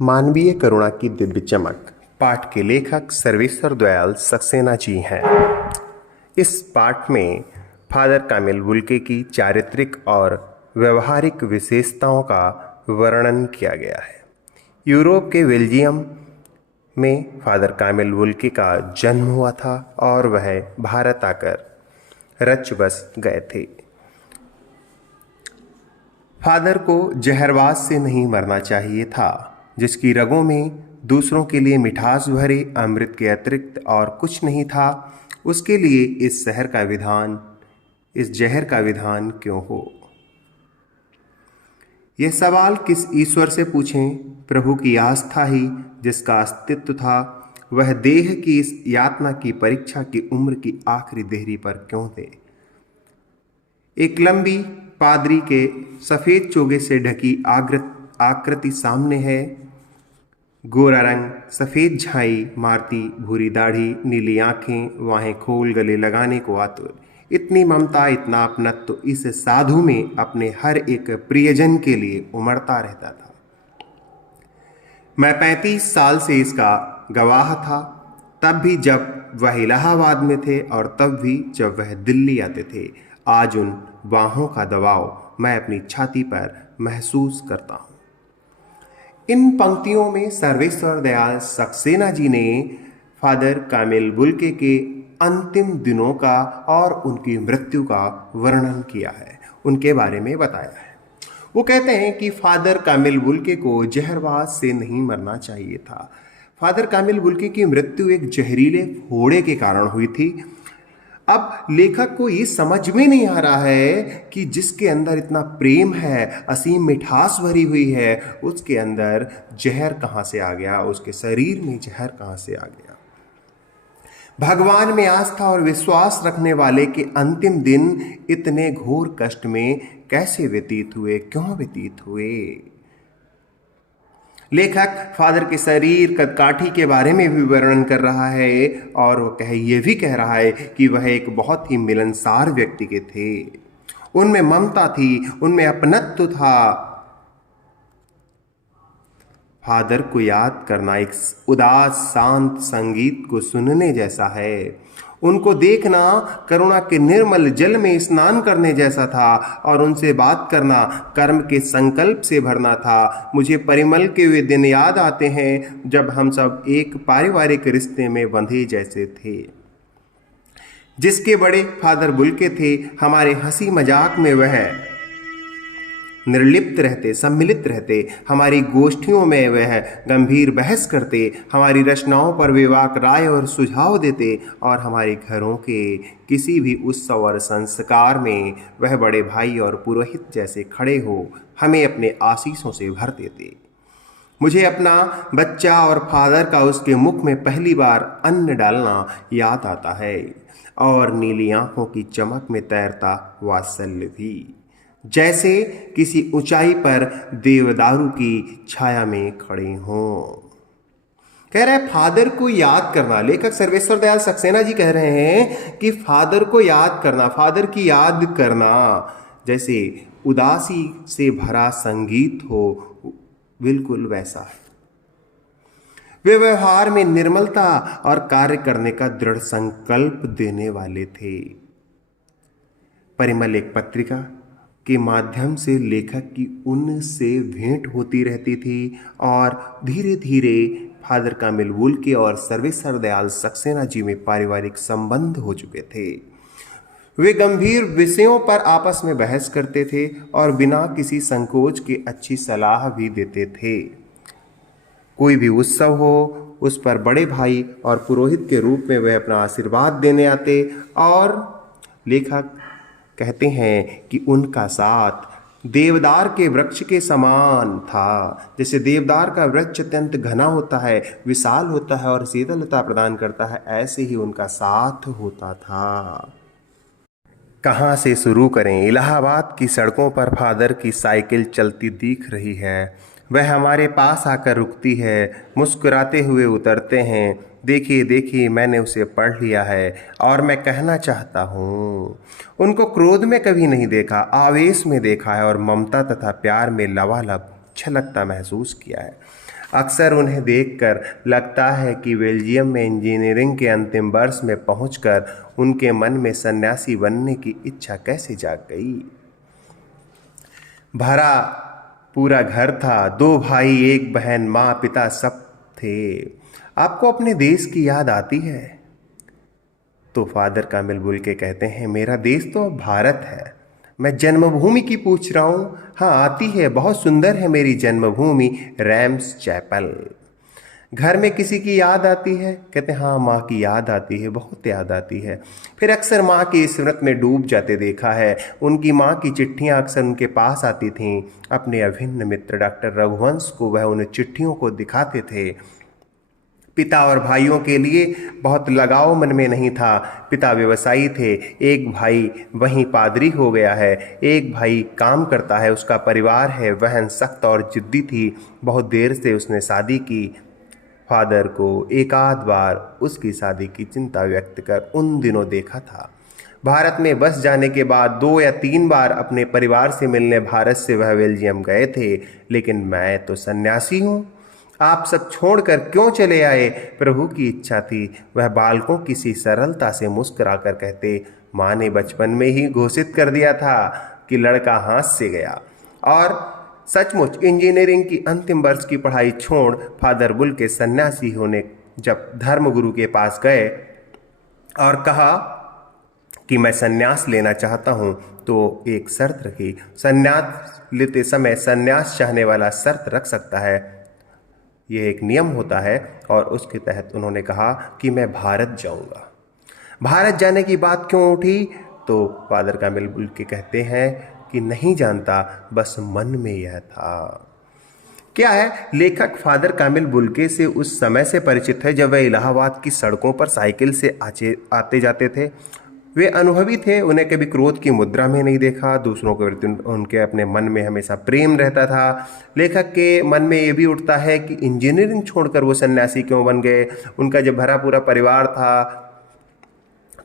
मानवीय करुणा की दिव्य चमक पाठ के लेखक सर्वेश्वर दयाल सक्सेना जी हैं। इस पाठ में फादर कामिल वुल्के की चारित्रिक और व्यवहारिक विशेषताओं का वर्णन किया गया है। यूरोप के बेल्जियम में फादर कामिल वुल्के का जन्म हुआ था और वह भारत आकर रच बस गए थे। फादर को जहरवाद से नहीं मरना चाहिए था, जिसकी रगों में दूसरों के लिए मिठास भरे अमृत के अतिरिक्त और कुछ नहीं था, उसके लिए इस जहर का विधान क्यों हो। यह सवाल किस ईश्वर से पूछें। प्रभु की आस्था ही जिसका अस्तित्व था, वह देह की इस यातना की परीक्षा की उम्र की आखिरी देहरी पर क्यों दे। एक लंबी पादरी के सफ़ेद चोगे से ढकी आकृति सामने है। गोरा रंग, सफ़ेद झाई मारती भूरी दाढ़ी, नीली आंखें, वाहें खोल गले लगाने को आतुर। इतनी ममता, इतना अपनत्व तो इस साधु में अपने हर एक प्रियजन के लिए उमड़ता रहता था। मैं 35 साल से इसका गवाह था, तब भी जब वह इलाहाबाद में थे और तब भी जब वह दिल्ली आते थे। आज उन बाहों का दबाव मैं अपनी छाती पर महसूस करता हूँ। इन पंक्तियों में सर्वेश्वर दयाल सक्सेना जी ने फादर कामिल वुल्के के अंतिम दिनों का और उनकी मृत्यु का वर्णन किया है, उनके बारे में बताया है। वो कहते हैं कि फादर कामिल वुल्के को जहरवाद से नहीं मरना चाहिए था। फादर कामिल वुल्के की मृत्यु एक जहरीले फोड़े के कारण हुई थी। अब लेखक को ये समझ में नहीं आ रहा है कि जिसके अंदर इतना प्रेम है, असीम मिठास भरी हुई है, उसके अंदर जहर कहाँ से आ गया, उसके शरीर में जहर कहाँ से आ गया। भगवान में आस्था और विश्वास रखने वाले के अंतिम दिन इतने घोर कष्ट में कैसे व्यतीत हुए, क्यों व्यतीत हुए। लेखक फादर के शरीर कदकाठी के बारे में भी वर्णन कर रहा है और वह ये भी कह रहा है कि वह एक बहुत ही मिलनसार व्यक्ति के थे। उनमें ममता थी, उनमें अपनत्व था। फादर को याद करना एक उदास शांत संगीत को सुनने जैसा है। उनको देखना करुणा के निर्मल जल में स्नान करने जैसा था और उनसे बात करना कर्म के संकल्प से भरना था। मुझे परिमल के वे दिन याद आते हैं जब हम सब एक पारिवारिक रिश्ते में बंधे जैसे थे। जिसके बड़े फादर वुल्के थे, हमारे हंसी मजाक में वह निर्लिप्त रहते, सम्मिलित रहते। हमारी गोष्ठियों में वह गंभीर बहस करते, हमारी रचनाओं पर विवाक राय और सुझाव देते और हमारे घरों के किसी भी उत्सव और संस्कार में वह बड़े भाई और पुरोहित जैसे खड़े हो हमें अपने आशीषों से भर देते। मुझे अपना बच्चा और फादर का उसके मुख में पहली बार अन्न डालना याद आता है और नीली आंखों की चमक में तैरता वात्सल्य भी, जैसे किसी ऊंचाई पर देवदारू की छाया में खड़े हों। कह रहे हैं फादर को याद करना। लेखक सर्वेश्वर दयाल सक्सेना जी कह रहे हैं कि फादर को याद करना, फादर की याद करना जैसे उदासी से भरा संगीत हो, बिल्कुल वैसा है। वे व्यवहार में निर्मलता और कार्य करने का दृढ़ संकल्प देने वाले थे। परिमल एक पत्रिका के माध्यम से लेखक की उनसे भेंट होती रहती थी और धीरे धीरे फादर कामिल वुल्के और सर्वेश्वर दयाल सक्सेना जी में पारिवारिक संबंध हो चुके थे। वे गंभीर विषयों पर आपस में बहस करते थे और बिना किसी संकोच के अच्छी सलाह भी देते थे। कोई भी उत्सव हो, उस पर बड़े भाई और पुरोहित के रूप में वह अपना आशीर्वाद देने आते और लेखक कहते हैं कि उनका साथ देवदार के वृक्ष के समान था। जैसे देवदार का वृक्ष अत्यंत घना होता है, विशाल होता है और शीतलता प्रदान करता है, ऐसे ही उनका साथ होता था। कहाँ से शुरू करें। इलाहाबाद की सड़कों पर फादर की साइकिल चलती दिख रही है। वह हमारे पास आकर रुकती है, मुस्कुराते हुए उतरते हैं। देखिए देखिए, मैंने उसे पढ़ लिया है और मैं कहना चाहता हूँ। उनको क्रोध में कभी नहीं देखा, आवेश में देखा है और ममता तथा प्यार में लबालब छलकता महसूस किया है। अक्सर उन्हें देखकर लगता है कि बेल्जियम में इंजीनियरिंग के अंतिम वर्ष में पहुंचकर उनके मन में सन्यासी बनने की इच्छा कैसे जाग गई। भरा पूरा घर था, 2 भाई 1 बहन, माँ पिता सब थे। आपको अपने देश की याद आती है? तो फादर कामिल बुल्के कहते हैं, मेरा देश तो भारत है। मैं जन्मभूमि की पूछ रहा हूँ। हाँ आती है, बहुत सुंदर है मेरी जन्मभूमि रैम्स चैपल। घर में किसी की याद आती है? कहते हैं हाँ माँ की याद आती है, बहुत याद आती है। फिर अक्सर माँ की स्मृति में डूब जाते देखा है। उनकी माँ की चिट्ठियाँ अक्सर उनके पास आती थीं। अपने अभिन्न मित्र डॉक्टर रघुवंश को वह उन चिट्ठियों को दिखाते थे। पिता और भाइयों के लिए बहुत लगाव मन में नहीं था। पिता व्यवसायी थे, एक भाई वहीं पादरी हो गया है, एक भाई काम करता है, उसका परिवार है। बहन सख्त और जिद्दी थी, बहुत देर से उसने शादी की। फादर को एक आध बार उसकी शादी की चिंता व्यक्त कर उन दिनों देखा था। भारत में बस जाने के बाद 2 या 3 बार अपने परिवार से मिलने भारत से वह बेल्जियम गए थे। लेकिन मैं तो सन्यासी हूँ, आप सब छोड़कर क्यों चले आए? प्रभु की इच्छा थी। वह बालकों की सी सरलता से मुस्कुराकर कहते, माँ ने बचपन में ही घोषित कर दिया था कि लड़का हाथ से गया। और सचमुच इंजीनियरिंग की अंतिम वर्ष की पढ़ाई छोड़ फादर बुल्के सन्यासी होने जब धर्मगुरु के पास गए और कहा कि मैं सन्यास लेना चाहता हूँ, तो एक शर्त रखी। सन्यास लेते समय सन्यास चाहने वाला शर्त रख सकता है, यह एक नियम होता है। और उसके तहत उन्होंने कहा कि मैं भारत जाऊंगा। भारत जाने की बात क्यों उठी? तो फादर कामिल बुल्के कहते हैं कि नहीं जानता, बस मन में यह था। क्या है, लेखक फादर कामिल बुल्के से उस समय से परिचित है जब वह इलाहाबाद की सड़कों पर साइकिल से आते जाते थे। वे अनुभवी थे, उन्हें कभी क्रोध की मुद्रा में नहीं देखा। दूसरों के प्रति उनके अपने मन में हमेशा प्रेम रहता था। लेखक के मन में ये भी उठता है कि इंजीनियरिंग छोड़कर वो सन्यासी क्यों बन गए? उनका जब भरा पूरा परिवार था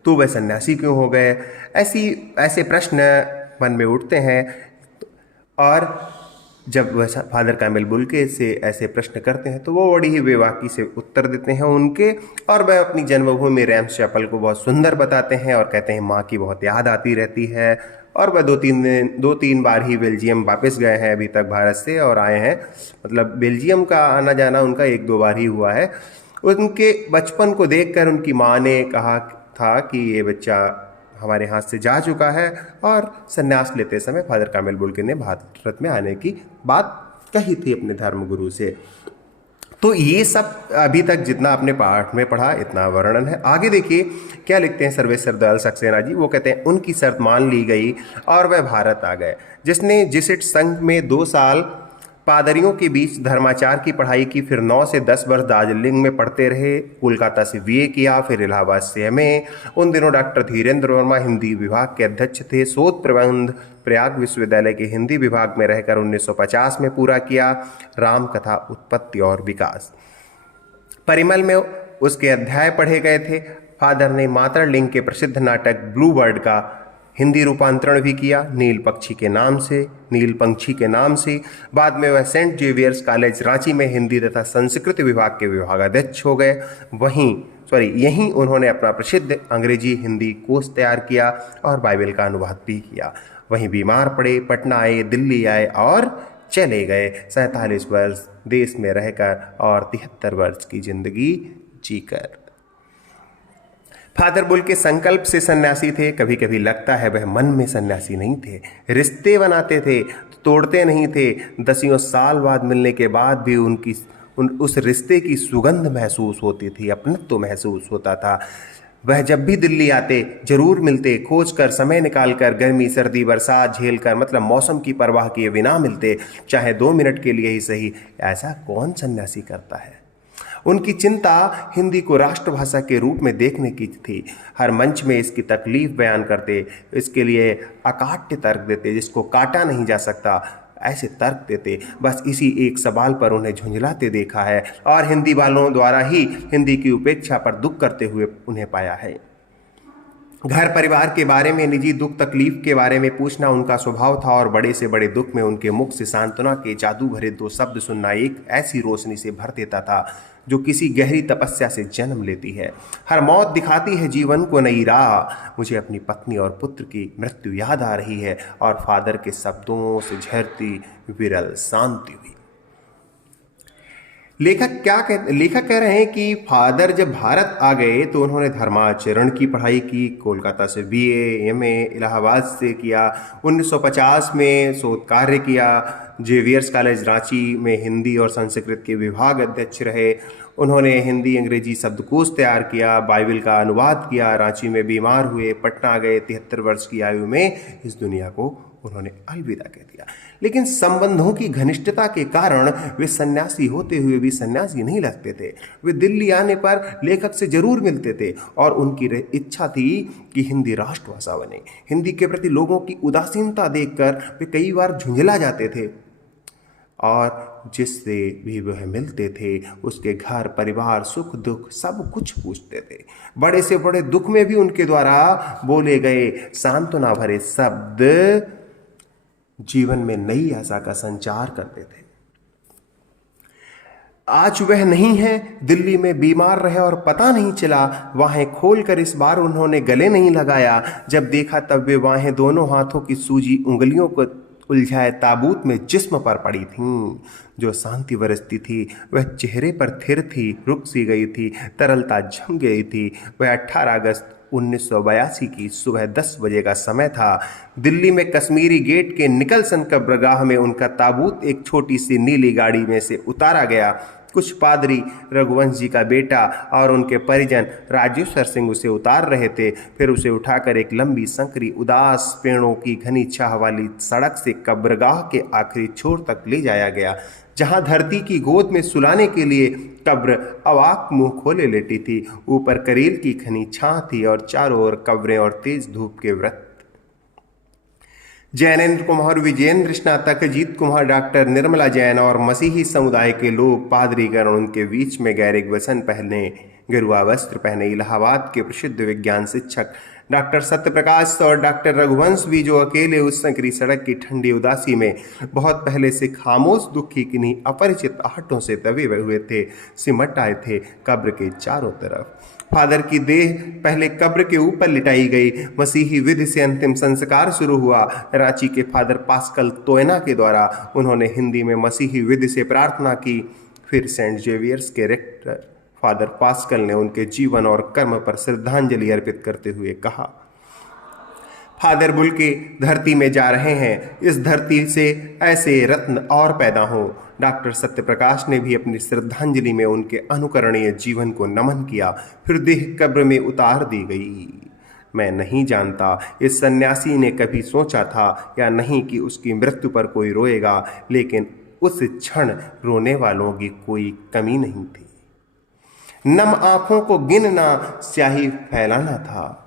तो वह सन्यासी क्यों हो गए? ऐसे प्रश्न मन में उठते हैं। और जब वह फादर कामिल बुल्के से ऐसे प्रश्न करते हैं तो वो बड़ी ही बेबाकी से उत्तर देते हैं उनके। और वह अपनी जन्मभूमि रैम्स चैपल को बहुत सुंदर बताते हैं और कहते हैं माँ की बहुत याद आती रहती है। और वह 2-3 बार ही बेल्जियम वापस गए हैं अभी तक भारत से, और आए हैं। मतलब बेल्जियम का आना जाना उनका 1-2 बार ही हुआ है। उनके बचपन को देखकर उनकी माँ ने कहा था कि ये बच्चा हमारे हाथ से जा चुका है। और सन्यास लेते समय फादर कामिल बुल्के ने भारत में आने की बात कही थी अपने धर्मगुरु से। तो ये सब अभी तक जितना आपने पाठ में पढ़ा इतना वर्णन है। आगे देखिए क्या लिखते हैं सर्वेश्वर दयाल सक्सेना जी। वो कहते हैं उनकी शर्त मान ली गई और वह भारत आ गए। जिसने जिसिट संघ में 2 साल पादरियों के बीच धर्माचार की पढ़ाई की, फिर 9 से 10 वर्ष दार्जिलिंग में पढ़ते रहे, कोलकाता से बीए किया, फिर इलाहाबाद से एमए। उन दिनों डॉक्टर धीरेन्द्र वर्मा हिंदी विभाग के अध्यक्ष थे। शोध प्रबंध प्रयाग विश्वविद्यालय के हिंदी विभाग में रहकर 1950 में पूरा किया। राम कथा उत्पत्ति और विकास परिमल में उसके अध्याय पढ़े गए थे। फादर ने मातृलिंग के प्रसिद्ध नाटक ब्लू बर्ड का हिंदी रूपांतरण भी किया, नील पंछी के नाम से। बाद में वह सेंट जेवियर्स कॉलेज रांची में हिंदी तथा संस्कृत विभाग के विभागाध्यक्ष हो गए। यहीं उन्होंने अपना प्रसिद्ध अंग्रेजी हिंदी कोश तैयार किया और बाइबल का अनुवाद भी किया। वहीं बीमार पड़े, पटना आए, दिल्ली आए और चले गए। 47 वर्ष देश में रहकर और 73 वर्ष की जिंदगी जीकर। फादर बुल्के संकल्प से सन्यासी थे। कभी कभी लगता है वह मन में सन्यासी नहीं थे, रिश्ते बनाते थे, तोड़ते नहीं थे। 10 साल बाद मिलने के बाद भी उस रिश्ते की सुगंध महसूस होती थी, अपनत्व महसूस होता था। वह जब भी दिल्ली आते जरूर मिलते, खोज कर समय निकालकर, गर्मी सर्दी बरसात झेल कर, मतलब मौसम की परवाह किए बिना मिलते, चाहे 2 मिनट के लिए ही सही। ऐसा कौन सन्यासी करता है? उनकी चिंता हिंदी को राष्ट्रभाषा के रूप में देखने की थी। हर मंच में इसकी तकलीफ बयान करते, इसके लिए अकाट्य तर्क देते, जिसको काटा नहीं जा सकता ऐसे तर्क देते। बस इसी एक सवाल पर उन्हें झुंझलाते देखा है और हिंदी वालों द्वारा ही हिंदी की उपेक्षा पर दुख करते हुए उन्हें पाया है। घर परिवार के बारे में, निजी दुख तकलीफ के बारे में पूछना उनका स्वभाव था और बड़े से बड़े दुख में उनके मुख से सांत्वना के जादू भरे दो शब्द सुनना एक ऐसी रोशनी से भर देता था जो किसी गहरी तपस्या से जन्म लेती है। हर मौत दिखाती है जीवन को नई राह। मुझे अपनी पत्नी और पुत्र की मृत्यु याद आ रही है और फादर के शब्दों से झरती विरल शांति हुई। लेखक कह रहे हैं कि फादर जब भारत आ गए तो उन्होंने धर्माचरण की पढ़ाई की। कोलकाता से BA MA इलाहाबाद से किया। 1950 में शोध कार्य किया। जेवियर्स कॉलेज रांची में हिंदी और संस्कृत के विभाग अध्यक्ष रहे। उन्होंने हिंदी अंग्रेजी शब्दकोश तैयार किया, बाइबल का अनुवाद किया। रांची में बीमार हुए, पटना गए। 73 वर्ष की आयु में इस दुनिया को उन्होंने अलविदा कह दिया। लेकिन संबंधों की घनिष्ठता के कारण वे सन्यासी होते हुए भी सन्यासी नहीं लगते थे। वे दिल्ली आने पर लेखक से जरूर मिलते थे और उनकी इच्छा थी कि हिंदी राष्ट्रभाषा बने। हिंदी के प्रति लोगों की उदासीनता देखकर वे कई बार झुंझला जाते थे और जिससे भी वह मिलते थे उसके घर परिवार सुख दुख सब कुछ पूछते थे। बड़े से बड़े दुख में भी उनके द्वारा बोले गए सांत्वना भरे शब्द जीवन में नई आशा का संचार करते थे। आज वह नहीं है, दिल्ली में बीमार रहे और पता नहीं चला। बाहें खोलकर इस बार उन्होंने गले नहीं लगाया। जब देखा तब वे बाहें दोनों हाथों की सूजी उंगलियों को उलझाए ताबूत में जिस्म पर पड़ी थीं। जो शांति बरसती थी वह चेहरे पर थिर थी, रुक सी गई थी, तरलता जम गई थी। वह 18 अगस्त 1982 की सुबह 10 बजे का समय था। दिल्ली में कश्मीरी गेट के निकलसन कब्रगाह में उनका ताबूत एक छोटी सी नीली गाड़ी में से उतारा गया। कुछ पादरी, रघुवंश जी का बेटा और उनके परिजन राजेश्वर सिंह उसे उतार रहे थे। फिर उसे उठाकर एक लंबी संकरी उदास पेड़ों की घनी छाह वाली सड़क से कब्रगाह के आखिरी छोर तक ले जाया गया, जहां धरती की गोद में सुलाने के लिए कब्र अवाक मुंह खोले लेटी थी। ऊपर करील की घनी छाह थी और चारों ओर कब्रें और तेज धूप के व्रत। जैनेन्द्र कुमार, विजयेंद्र स्नातक, अजीत कुमार, डॉक्टर निर्मला जैन और मसीही समुदाय के लोग पादरीगण उनके बीच में गैरिक वसन पहने, गेरुआ वस्त्र पहने। इलाहाबाद के प्रसिद्ध विज्ञान शिक्षक डॉक्टर सत्यप्रकाश और डॉक्टर रघुवंश भी, जो अकेले उस संकरी सड़क की ठंडी उदासी में बहुत पहले से खामोश दुखी किन्हीं अपरिचित आहटों से दबे हुए थे, सिमट आए थे कब्र के चारों तरफ। फादर की देह पहले कब्र के ऊपर लिटाई गई। मसीही विधि से अंतिम संस्कार शुरू हुआ। रांची के फादर पास्कल तोयना के द्वारा उन्होंने हिंदी में मसीही विधि से प्रार्थना की। फिर सेंट जेवियर्स के रेक्टर फादर पास्कल ने उनके जीवन और कर्म पर श्रद्धांजलि अर्पित करते हुए कहा, फादर बुल के धरती में जा रहे हैं, इस धरती से ऐसे रत्न और पैदा हों। डॉक्टर सत्यप्रकाश ने भी अपनी श्रद्धांजलि में उनके अनुकरणीय जीवन को नमन किया। फिर देह कब्र में उतार दी गई। मैं नहीं जानता इस सन्यासी ने कभी सोचा था या नहीं कि उसकी मृत्यु पर कोई रोएगा, लेकिन उस क्षण रोने वालों की कोई कमी नहीं थी। नम आंखों को गिनना स्याही फैलाना था।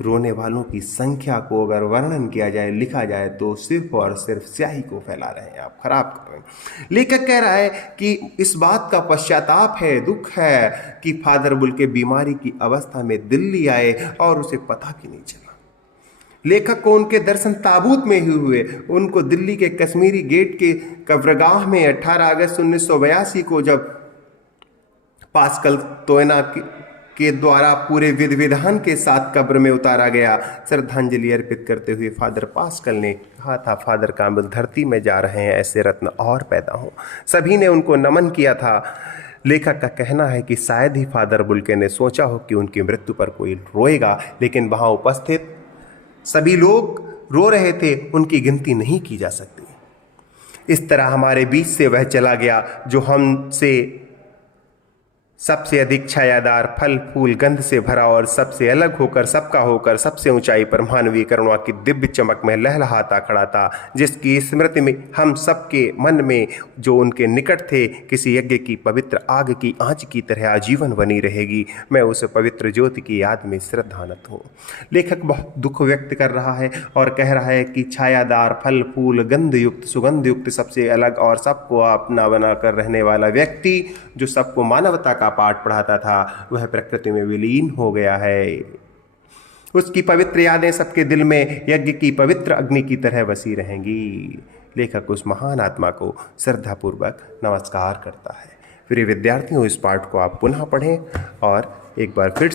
रोने वालों की संख्या को अगर वर्णन किया जाए, लिखा जाए, तो सिर्फ और सिर्फ स्याही को फैला रहे हैं, आप खराब कर रहे हैं। लेखक कह रहा है कि इस बात का पश्चाताप है, दुख है कि फादर बुल के बीमारी की अवस्था में दिल्ली आए और उसे पता भी नहीं चला। लेखक को उनके दर्शन ताबूत में ही हुए। उनको दिल्ली के कश्मीरी गेट के कब्रगाह में 18 अगस्त 1982 को जब पास्कल तोयना के द्वारा पूरे विधि विधान के साथ कब्र में उतारा गया। श्रद्धांजलि अर्पित करते हुए फादर पास्कल ने कहा था, फादर काम्बल धरती में जा रहे हैं, ऐसे रत्न और पैदा हों। सभी ने उनको नमन किया था। लेखक का कहना है कि शायद ही फादर बुल्के ने सोचा हो कि उनकी मृत्यु पर कोई रोएगा, लेकिन वहां उपस्थित सभी लोग रो रहे थे, उनकी गिनती नहीं की जा सकती। इस तरह हमारे बीच से वह चला गया जो हमसे सबसे अधिक छायादार, फल फूल गंध से भरा और सबसे अलग होकर, सबका होकर, सबसे ऊंचाई पर मानवीय करुणा की दिव्य चमक में लहलहाता खड़ा था, जिसकी स्मृति में हम सबके मन में जो उनके निकट थे किसी यज्ञ की पवित्र आग की आंच की तरह आजीवन बनी रहेगी। मैं उस पवित्र ज्योति की याद में श्रद्धानत हूँ। लेखक बहुत दुख व्यक्त कर रहा है और कह रहा है कि छायादार, फल फूल, गंध युक्त, सुगंध युक्त, सबसे अलग और सबको अपना बनाकर रहने वाला व्यक्ति, जो सबको मानवता का पाठ पढ़ाता था, वह प्रकृति में विलीन हो गया है। उसकी पवित्र यादें सबके दिल में यज्ञ की पवित्र अग्नि की तरह बसी रहेंगी। लेखक उस महान आत्मा को श्रद्धापूर्वक नमस्कार करता है। प्रिय विद्यार्थियों, इस पाठ को आप पुनः पढ़ें और एक बार फिर